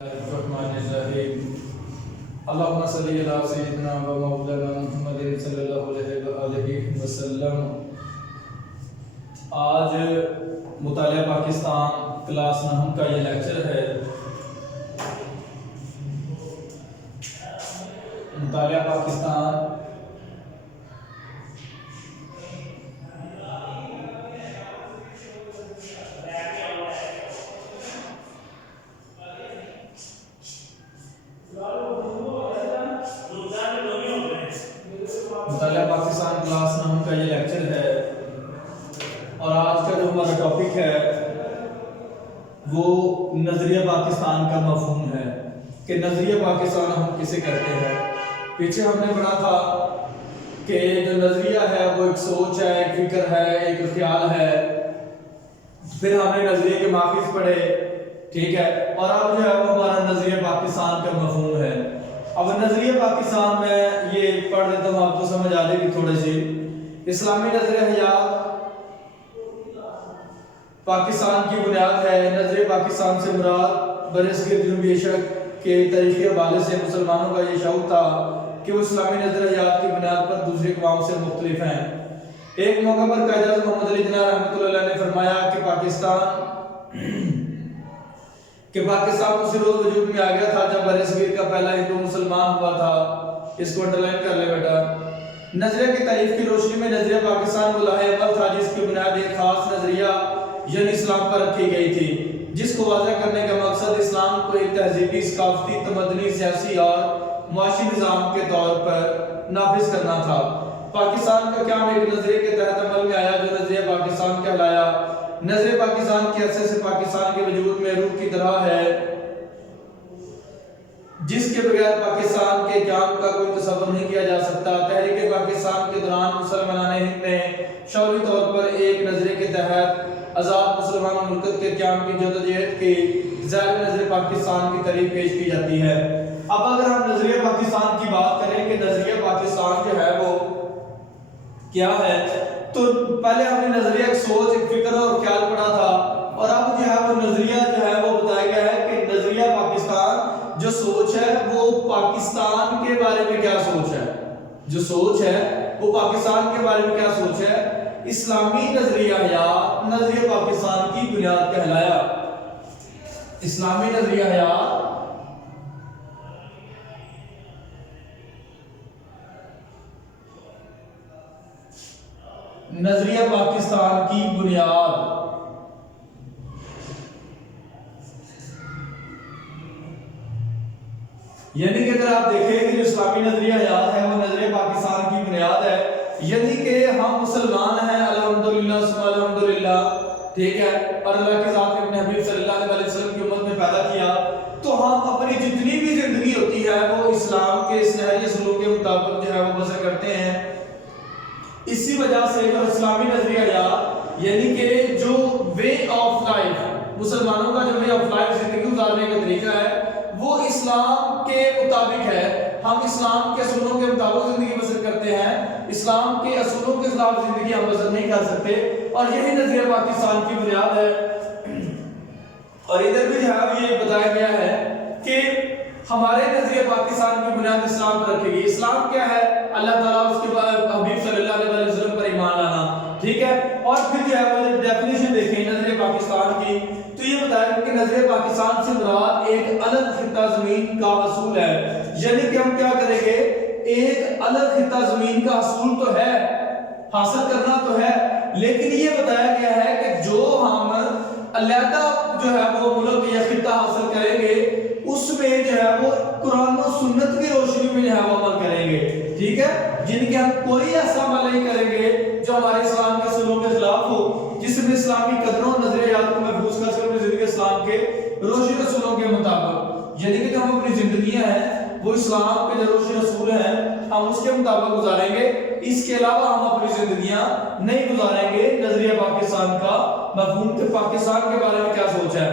الرحمن الرحیم اللهم صل علی سیدنا و مولانا محمد صلی اللہ علیہ وآلہ وسلم۔ آج مطالعہ پاکستان کلاس 9 کا یہ لیکچر ہے۔ مطالعہ پاکستان کلاس 9 کا یہ لیکچر ہے، اور آج کا جو ہمارا ٹاپک ہے وہ نظریہ پاکستان کا مفہوم ہے کہ نظریہ پاکستان ہم کسے کہتے ہیں۔ پیچھے ہم نے پڑھا تھا کہ جو نظریہ ہے وہ ایک سوچ ہے، ایک فکر ہے، ایک خیال ہے۔ پھر ہم نے نظریے کے ماخذ پڑھے، ٹھیک ہے، اور اب جو ہے وہ ہمارا نظریہ پاکستان کا مفہوم ہے۔ اب نظریہ پاکستان میں یہ پڑھ لیتا ہوں، آپ کو سمجھ آ جائے گی تھوڑی سی۔ اسلامی نظریہ حیات پاکستان کی بنیاد ہے۔ نظریہ پاکستان سے مراد برصغیر جنوبی ایشیا کے تاریخی حوالے سے مسلمانوں کا یہ شعور تھا کہ وہ اسلامی نظریہ حیات کی بنیاد پر دوسری اقوام سے مختلف ہیں۔ ایک موقع پر قائد اعظم محمد علی جناح رحمۃ اللہ علیہ نے فرمایا کہ پاکستان اسی روز وجود میں آ گیا تھا جب برصغیر کا پہلا ہندو مسلمان ہوا تھا۔ اس کو انڈرلائن کر لے بیٹا۔ نظریہ کی تعریف کی روشنی میں نظریہ پاکستان وہ لاہے اول تھا جس کی بنیاد ایک خاص نظریہ یعنی اسلام پر رکھی گئی تھی، جس کو واضح کرنے کا مقصد اسلام کو ایک تہذیبی، ثقافتی، تمدنی، سیاسی اور معاشی نظام کے طور پر نافذ کرنا تھا۔ پاکستان کا قیام ایک نظریے کے تحت عمل میں آیا جو نظریہ پاکستان کہلایا۔ نظریہ پاکستان کے عرصے سے پاکستان کے وجود میں روح کی طرح ہے جس کے بغیر پاکستان کے قیام کا کوئی تصور نہیں کیا جا سکتا۔ تحریک پاکستان کے دوران مسلمانان ہند نے شعوری طور پر ایک نظریے کے تحت آزاد مسلمان مملکت کے قیام کی جدوجہد کی ظاہر نظریہ پاکستان کی قریب پیش کی جاتی ہے۔ اب اگر ہم نظریہ پاکستان کی بات کریں کہ نظریہ پاکستان جو ہے وہ کیا ہے، تو پہلے ہم نے نظریہ ایک سوچ، ایک فکر اور خیال پڑھا تھا، اور اب جو ہے وہ نظریہ جو ہے وہ بتایا گیا ہے کہ نظریہ پاکستان جو سوچ ہے وہ پاکستان کے بارے میں کیا سوچ ہے، جو سوچ ہے وہ پاکستان کے بارے میں کیا سوچ ہے۔ اسلامی نظریہ حیات نظریہ پاکستان کی بنیاد کہلایا۔ اسلامی نظریہ حیات نظریہ پاکستان کی بنیاد یعنی کہ اگر آپ دیکھیں کہ جو اسلامی نظریہ حیات ہے وہ نظریہ پاکستان کی بنیاد ہے، یعنی کہ ہم مسلمان ہیں الحمدللہ ثم الحمدللہ، ٹھیک ہے، اور اللہ کے ذات نے اپنے حبیب صلی اللہ علیہ وسلم کی امت میں پیدا کیا، تو ہم اپنی جتنی بھی زندگی ہوتی ہے وہ اسلام کے سنہری اصولوں کے مطابق جو ہے وہ بسر کرتے ہیں۔ اسی وجہ سے جو اسلامی نظریہ حیات یعنی کہ جو وے آف لائف، مسلمانوں کا جو وے آف لائف زندگی گزارنے کا طریقہ ہے وہ اسلام کے مطابق ہے۔ ہم اسلام کے اصولوں کے مطابق زندگی بسر کرتے ہیں، اسلام کے اصولوں کے خلاف زندگی ہم بسر نہیں کر سکتے، اور یہی نظریہ پاکستان کی بنیاد ہے۔ اور ادھر بھی جو ہے یہ بتایا گیا ہے کہ ہمارے نظریہ پاکستان کی بنیاد اسلام پر رکھے گی۔ اسلام کیا ہے؟ اللہ تعالیٰ اس کے بعد حبیب صلی اللہ علیہ وسلم پر ایمان لانا، ٹھیک ہے، اور پھر جو ہے وہ ڈیفینیشن دیکھیں نظریہ پاکستان کی، تو یہ بتایا کہ نظریہ پاکستان سے مراد ایک الگ خطہ زمین کا حصول ہے، یعنی کہ ہم کیا کریں گے، ایک الگ خطہ زمین کا حصول تو ہے، حاصل کرنا تو ہے، لیکن یہ بتایا گیا ہے کہ جو ہم علیحدہ جو ہے وہ ملک یا خطہ حاصل کریں گے اس میں جو ہے وہ قرآن و سنت کی روشنی میں جو ہے وہ عمل کریں گے، ٹھیک ہے، جن کے ہم کوئی ایسا عمل نہیں کریں گے جو ہمارے اسلام کے اصولوں کے خلاف ہو، جس میں اسلامی قدروں نظریات کو محفوظ کر سکیں زندگی اسلام کے روشن اصولوں کے مطابق، یعنی کہ جو ہم اپنی زندگیاں ہیں وہ اسلام کے جو روشن اصول ہیں ہم اس کے مطابق گزاریں گے، اس کے علاوہ ہم اپنی زندگیاں نہیں گزاریں گے۔ نظریہ پاکستان کا مفہوم کہ پاکستان کے بارے میں کیا سوچ ہے۔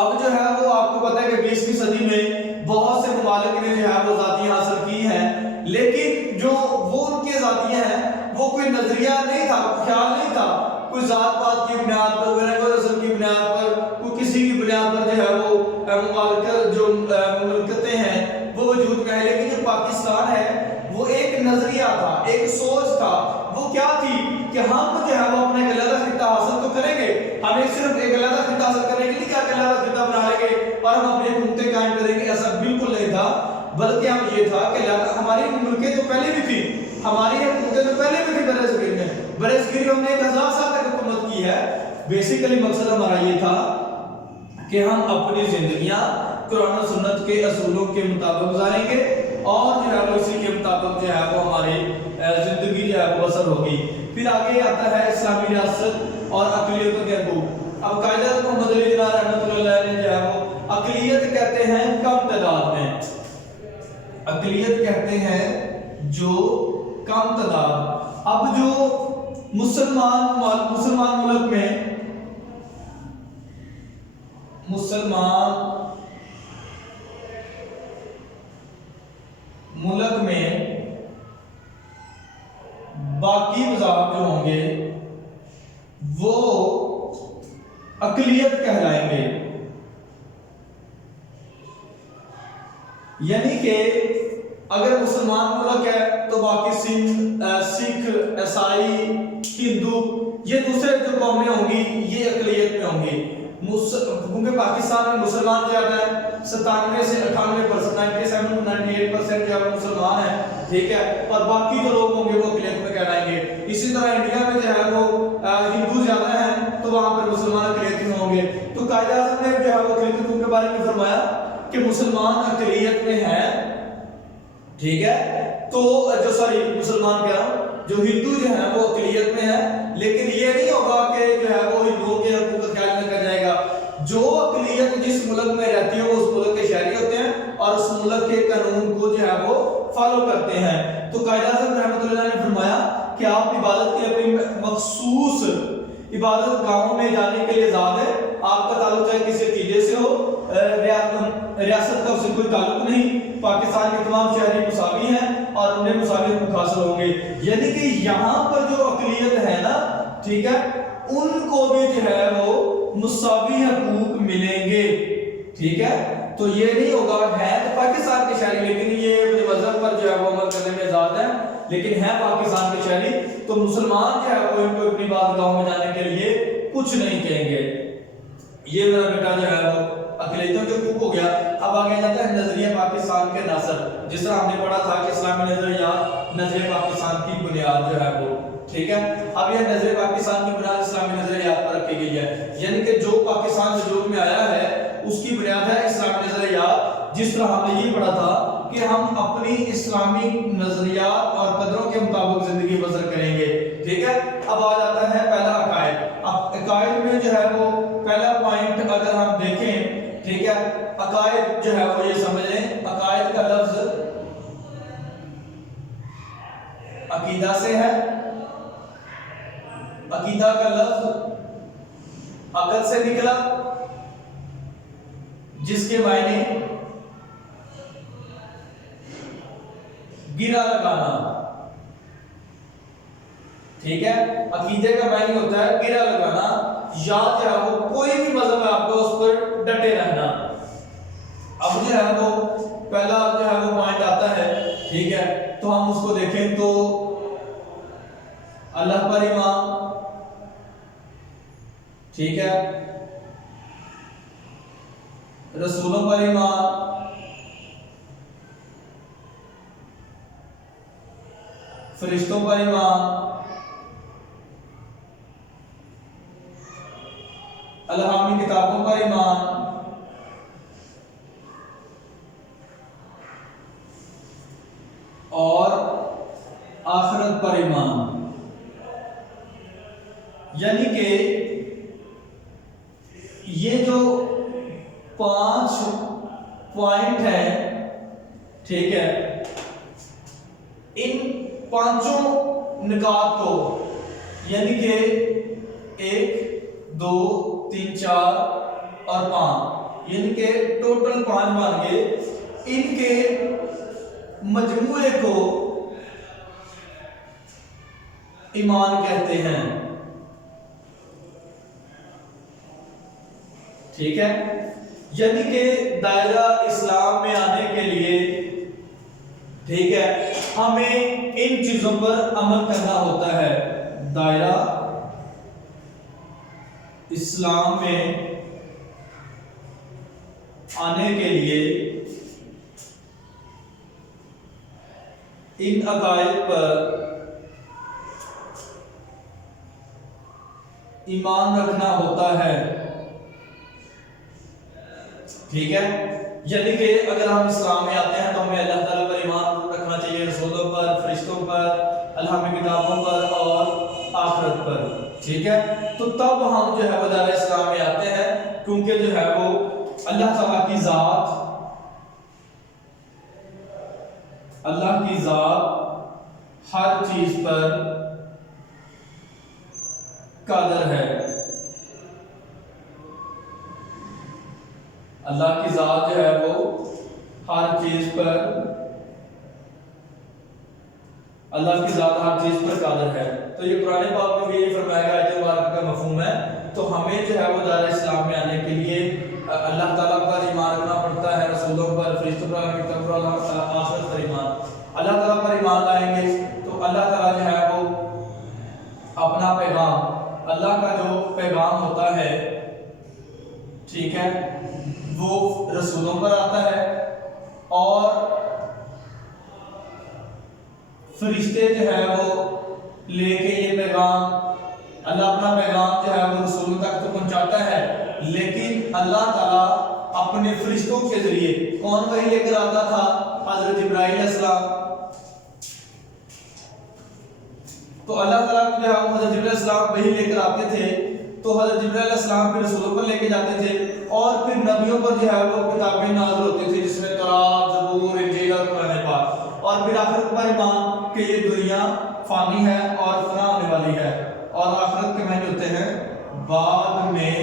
اب جو ہے وہ آپ کو پتہ ہے کہ 20ویں صدی میں بہت سے ممالک نے جو ہے وہ ذاتیاں حاصل کی ہیں، لیکن جو وہ ان کے ذاتیاں ہیں وہ کوئی نظریہ نہیں تھا، خیال نہیں تھا، کوئی ذات پات کی بنیاد پر، نسل کی بنیاد پر، کوئی کسی کی بنیاد پر جو ہے وہ ممالکت جو مملکتیں ہیں وہ وجود میں ہیں، لیکن جو پاکستان ہے وہ ایک نظریہ تھا، ایک سوچ تھا، وہ کیا تھی کہ ہم جو ہے وہ اپنا ایک علیحدہ خطہ حاصل تو کریں گے، ہمیں صرف ایک علیحدہ خطہ حاصل کرنے کے لیے کیا علیحدہ خطہ بنا لیں گے اور ہم اپنی حکومتیں قائم کریں گے، ایسا بالکل نہیں تھا، بلکہ ہم یہ تھا کہ ہماری ملکیں تو پہلے بھی تھی، ہماری حکومتیں تو پہلے بھی تھی برصغیر میں، برصغیر ہم نے 1000 سال تک حکومت کی ہے۔ بیسیکلی مقصد ہمارا یہ تھا کہ ہم اپنی زندگیاں قرآن و سنت کے اصولوں کے مطابق گزاریں گے اور جو ہے وہ اسی کے مطابق جو ہے وہ ہماری زندگی جو ہے وہ بسر ہوگی۔ پھر آگے آتا ہے اسلامی ریاست اور اقلیتوں کے حقوق۔ اب قائد محمد علی جناح رحمۃ اللہ علیہ نے جو ہے وہ اقلیت کہتے ہیں کم تعداد میں، اقلیت کہتے ہیں جو کم تعداد۔ اب جو مسلمان ملک میں باقی مذاہب جو ہوں گے وہ اقلیت کہلائیں گے، یعنی کہ اگر مسلمان ملک ہے تو باقی سکھ، عیسائی، ہندو، یہ دوسرے جو قومیں ہوں گی یہ اقلیت میں ہوں گی۔ کیونکہ پاکستان میں مسلمان زیادہ ہیں، 97 سے 98%، 97-98% جو ہے مسلمان ہیں، ٹھیک ہے، اور باقی جو لوگ ہوں گے وہ اقلیت میں کہلائیں گے۔ اسی طرح انڈیا میں جو ہے وہ ہندو زیادہ ہیں تو وہاں پر مسلمان اقلیت میں ہوں گے۔ تو قائد اعظم نے جو ہے وہ اقلیتوں کے بارے میں فرمایا کہ مسلمان اقلیت میں ہیں، ٹھیک ہے، تو مسلمان کہہ رہا ہوں، جو ہندو جو ہیں وہ اقلیت میں ہیں، لیکن یہ نہیں ہوگا کہ جو ہے وہ ہندوؤں کے حقوق کا خیال نہ کیا جائے گا۔ جو اقلیت جس ملک میں رہتی ہے وہ اس ملک کے شہری ہوتے ہیں اور اس ملک کے قانون کو جو ہے وہ فالو کرتے ہیں۔ تو قائد اعظم رحمۃ اللہ نے فرمایا کہ آپ عبادت کے اپنی مخصوص عبادت گاہوں میں جانے کے لیے آزاد ہے، آپ کا تعلق چاہے کسی عقیدے سے ہو، ریاست کا اس سے کوئی تعلق نہیں، پاکستان کے تمام شہری مساوی ہیں اور انہیں مساوی حقوق حاصل ہوں گے۔ یعنی کہ یہاں پر جو اقلیت ہے نا، ٹھیک ہے، ان کو بھی جو ہے وہ مساوی حقوق ملیں گے، ٹھیک ہے، تو یہ نہیں ہوگا ہے تو پاکستان کے شہری لیکن یہ اپنے مذہب پر جو ہے وہ عمل کرنے میں آزاد ہے، لیکن ہے پاکستان کے شہری، تو مسلمان جو ہے وہ ان کو اپنی بات گاہوں میں جانے کے لیے کچھ نہیں کہیں گے۔ یہ میرا بیٹا جو ہے وہ اقلیتوں کے حقوق ہو گیا۔ اب آگے جاتا ہے نظریہ پاکستان کے ناصر، جس طرح ہم نے پڑھا تھا کہ اسلامی نظریہ پاکستان کی بنیاد جو ہے وہ، ٹھیک ہے، اب یہ نظریہ پاکستان کی بنیاد اسلامی نظریات پر رکھی گئی ہے، یعنی کہ جو پاکستان وجود میں آیا ہے اس کی بنیاد ہے اسلامی نظریات، جس طرح ہم نے یہ پڑھا تھا کہ ہم اپنی اسلامی نظریات اور قدروں کے مطابق زندگی بسر کریں گے، ٹھیک ہے۔ اب آ جاتا ہے پہلا عقائد۔ اب عقائد میں جو ہے وہ پہلا پوائنٹ اگر ہم دیکھیں، ٹھیک ہے، عقائد جو ہے وہ یہ سمجھ لیں، عقائد کا لفظ عقیدہ سے ہے، عقیدہ کا لفظ عقد سے نکلا جس کے معنی گرا لگانا، ٹھیک ہے، عقیدے کا معنی ہوتا ہے گرا لگانا، یا جو ہے وہ کوئی بھی مذہب ہے آپ کو اس پر ڈٹے رہنا۔ اب جو ہے وہ پہلا جو ہے وہ پوائنٹ آتا ہے، ٹھیک ہے، تو ہم اس کو دیکھیں تو اللہ پر ایمان، ٹھیک ہے، رسولوں پر ایمان، فرشتوں پر ایمان، الہامی کتابوں پر ایمان، اور آخرت پر ایمان۔ یعنی کہ یہ جو 5 پوائنٹ ہیں، ٹھیک ہے، ان 5 نکات کو، یعنی کہ 1 2 3 4 اور 5، یعنی کہ ٹوٹل 5 بن گئے، ان کے مجموعے کو ایمان کہتے ہیں، ٹھیک ہے۔ یعنی کہ دائرہ اسلام میں آنے کے لیے ٹھیک ہے ہمیں ان چیزوں پر عمل کرنا ہوتا ہے. دائرہ اسلام میں آنے کے لیے ان عقائد پر ایمان رکھنا ہوتا ہے. ٹھیک ہے یعنی کہ اگر ہم اسلام میں آتے ہیں تو ہمیں اللہ تعالیٰ پر ایمان رکھنا چاہیے, رسولوں پر, فرشتوں پر, اللہ کی کتابوں پر اور آخرت پر. ٹھیک ہے تو تب ہم جو ہے وہ دائرہ اسلام میں آتے ہیں, کیونکہ جو ہے وہ اللہ تعالیٰ کی ذات ہر چیز پر قادر ہے. اللہ کی ذات جو ہے وہ ہر چیز پر قادر ہے. تو یہ قرآن پاک میں بھی یہی فرمایا گیا آیت مبارکہ کا مفہوم ہے. تو ہمیں جو ہے وہ دائرہ اسلام میں آنے کے لیے اللہ تعالیٰ پر ایمان رکھنا پڑتا ہے, رسولوں پر, فرشتوں پر, کتاب پر, آخرت پر ایمان. اللہ تعالیٰ پر ایمان لائیں گے تو اللہ تعالیٰ جو ہے وہ اپنا پیغام, اللہ کا جو پیغام ہوتا ہے ٹھیک ہے وہ رسولوں پر آتا ہے, اور فرشتے جو ہے وہ لے کے یہ پیغام, اللہ اپنا پیغام جو ہے وہ رسولوں تک تو پہنچاتا ہے, لیکن اللہ تعالیٰ اپنے فرشتوں کے ذریعے کون وحی لے کر آتا تھا؟ حضرت جبرائیل علیہ السلام. تو اللہ تعالیٰ جو ہے حضرت جبرائیل علیہ السلام وحی لے کر آتے تھے, تو حضرت جبرائیل علیہ السلام پھر رسولوں پر لے کے جاتے تھے, اور پھر نبیوں پر جو ہے وہ کتابیں نازل ہوتی تھی جس میں تورات, زبور, انجیل اور قرآن پاک. اور پھر آخرت پر ایمان کہ یہ دنیا فانی ہے اور فنا ہونے والی ہے, اور آخرت کے معنی ہوتے ہیں بعد میں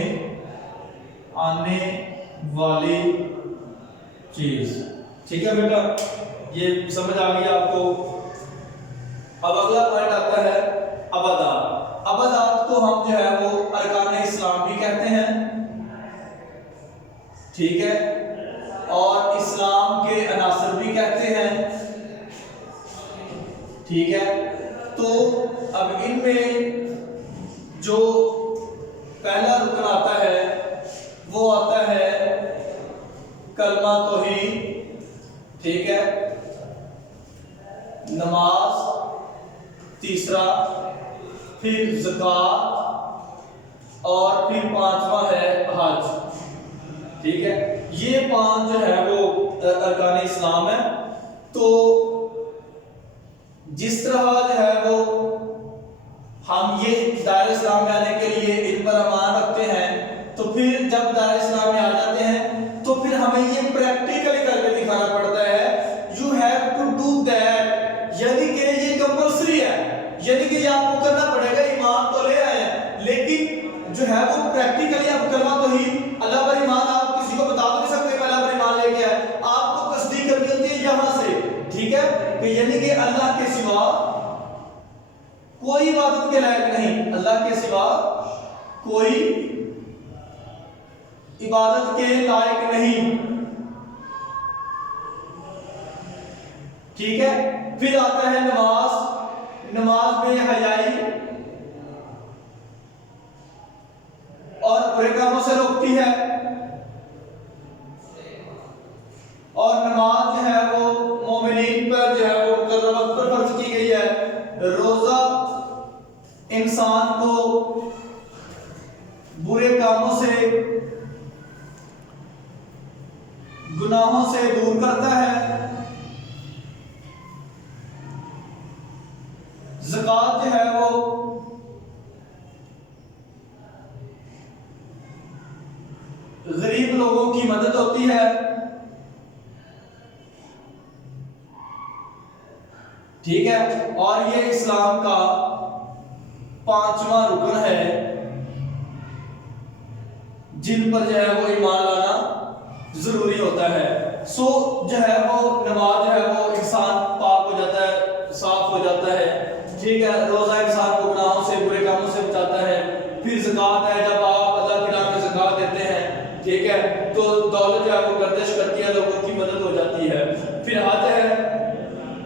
آنے والی چیز. ٹھیک ہے بیٹا, یہ سمجھ آ گئی آپ کو. اب اگلا پوائنٹ آتا ہے عبادات. عبادات کو ہم جو ہے وہ ارکان اسلام بھی کہتے ہیں. ٹھیک ہے, اور اسلام کے عناصر بھی کہتے ہیں. ٹھیک ہے, تو اب ان میں جو پہلا رکن آتا ہے وہ آتا ہے کلمہ توحید. ٹھیک ہے, نماز تیسرا, پھر زکوٰۃ, اور پھر پانچواں ہے حج. ٹھیک ہے, یہ پانچ جو ہے وہ ارکان اسلام ہے. تو جس طرح جو ہے وہ ہم یہ دائرہ اسلام میں آنے کے لیے ان پر ایمان رکھتے ہیں, تو پھر جب دائرہ اسلام میں آ جاتے ہیں تو پھر ہمیں یہ پریکٹیکلی کر کے دکھانا پڑتا ہے. You have to do that, یعنی کہ یہ کمپلسری ہے, یعنی کہ یہ آپ کو کرنا پڑے گا. ایمان تو لے آئے ہیں لیکن جو ہے وہ پریکٹیکلی آپ کلمہ توحید اللہ پر ایمان آپ کسی کو بتا تو نہیں سکتے کہ اللہ پر ایمان لے کے آئے, آپ کو تصدیق کرنی ہوتی ہے یہاں سے. ٹھیک ہے, کہ یعنی کہ اللہ کے سوا کوئی عبادت کے لائق نہیں, اللہ کے سوا کوئی عبادت کے لائق نہیں. ٹھیک ہے, پھر آتا ہے نماز. نماز میں حیائی اور برے کاموں سے روکتی ہے, اور نماز جو ہے وہ مومنین پر جو ہے وہ مقررہ وقت پر فرض کی گئی ہے. روزہ انسان کو برے کاموں سے, گناہوں سے دور کرتا ہے. زکوٰۃ جو ہے وہ غریب لوگوں کی مدد ہوتی ہے. ٹھیک ہے, اور یہ اسلام کا پانچواں رکن ہے جن پر جو ہے وہ ایمان لانا ضروری ہوتا ہے. سو جو ہے وہ نماز جو ہے وہ انسان پاک ہو جاتا ہے, صاف ہو جاتا ہے. ٹھیک ہے, روزہ انسان کو گناہوں سے, برے کاموں سے بچاتا ہے. پھر زکوٰۃ ہے, جب آپ اللہ کی راہ میں زکوٰۃ دیتے ہیں, ٹھیک ہے, تو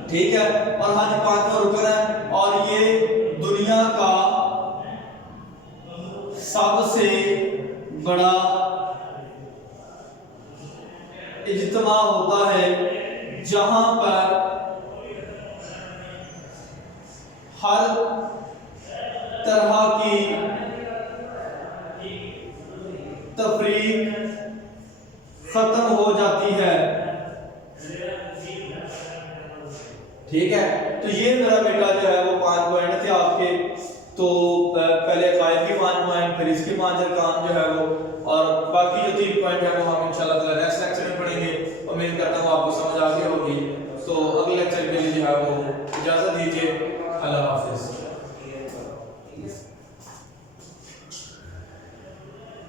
ٹھیک ہے، اور حج 5واں رکن ہے، اور یہ دنیا کا سب سے بڑا اجتماع ہوتا ہے جہاں پر ہر طرح کی تفریق ختم ہو جاتی ہے، ٹھیک ہے۔ تو یہ میرا بیٹا جو ہے وہ 5 پوائنٹ تھے آپ کے، تو پہلے عقائد کی 5 پوائنٹ، پھر اس کے 5 ارکان جو ہے وہ، اور باقی جو 3 پوائنٹ ہے وہ